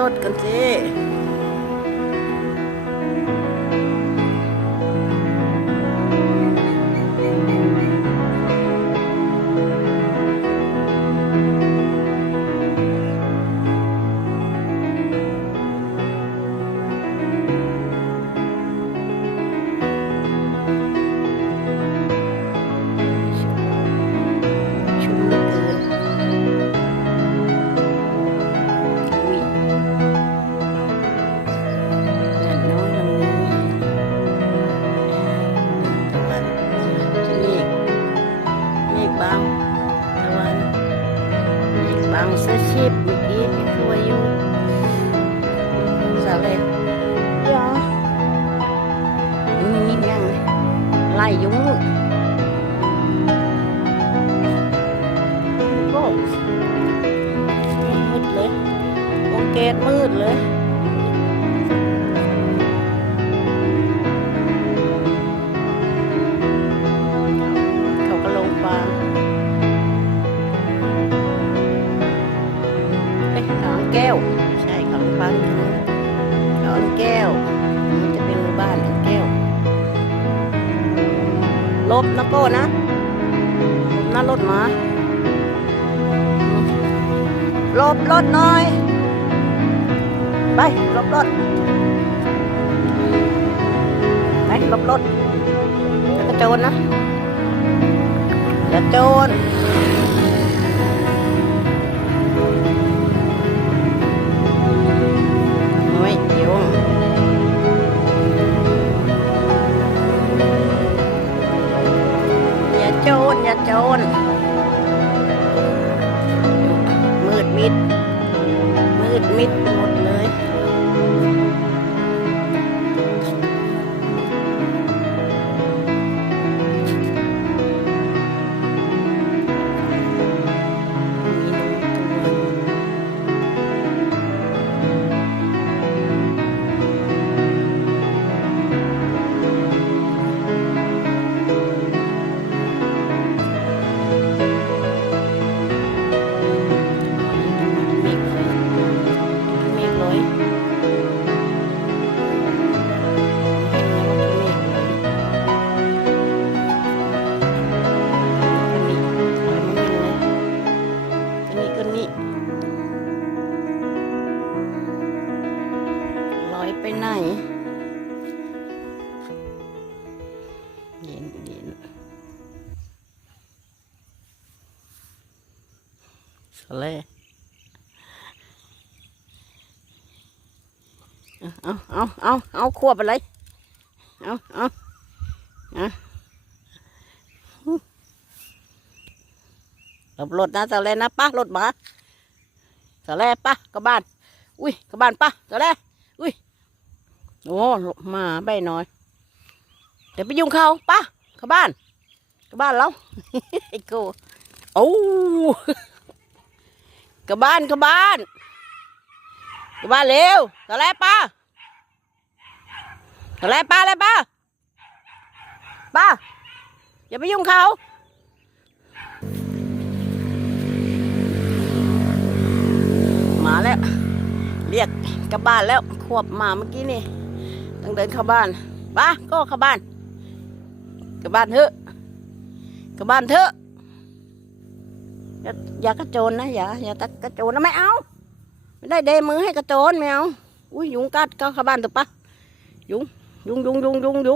รถกันเจ้างเสื้อชีพเมื่อกี้สวยอยู่สาเลยเดี๋ยวนี่ยังไล่ยุงก็มืดเลยโอเกตมืดเลย แก้ว ใช่เขาลงฟางอยู่นะเขาแก้วมันจะเป็นหมู่บ้านเขาแก้ว ลบนะโก้นะลบนะรถมาลบรถหน่อย ไปลบรถไปลบรถอย่ากระโจนนะอย่าโจร จรอย่าโจรมืดมิด มืดมิดหมด ไปไหนเย็นเย็นสเลเอาเอาเอาเอาควบอะไรเอาเอาเอาหลบรถนะสะเลนะป้ารถมาสะเลป้ากลับบ้านอุ้ยกลับบ้านป้าสะเล โอ้มาใบหน่อย เดี๋ยวไปยุ่งเขาป้ากลับบ้านกลับบ้านแล้วไอ้กูโอ้กลับบ้านกลับบ้านกลับบ้านเร็วสะเลป้าอะไรป้าอะไรป้าป้าอย่าไปยุ่งเขามาแล้ว เรียกกลับบ้านแล้ว ควบมาเมื่อกี้นี่ ต้องเดินเข้าบ้านป้าก็เข้าบ้านกลับบ้านเถอะกลับบ้านเถอะอย่ากระโจนนะอย่าอย่ากระโจนนะไม่เอาไม่ได้เดมือให้กระโจนไม่เอาอุ้ยยุงกัดก็เข้าบ้านเถอะปะยุงยุงยุงยุงยุงยุง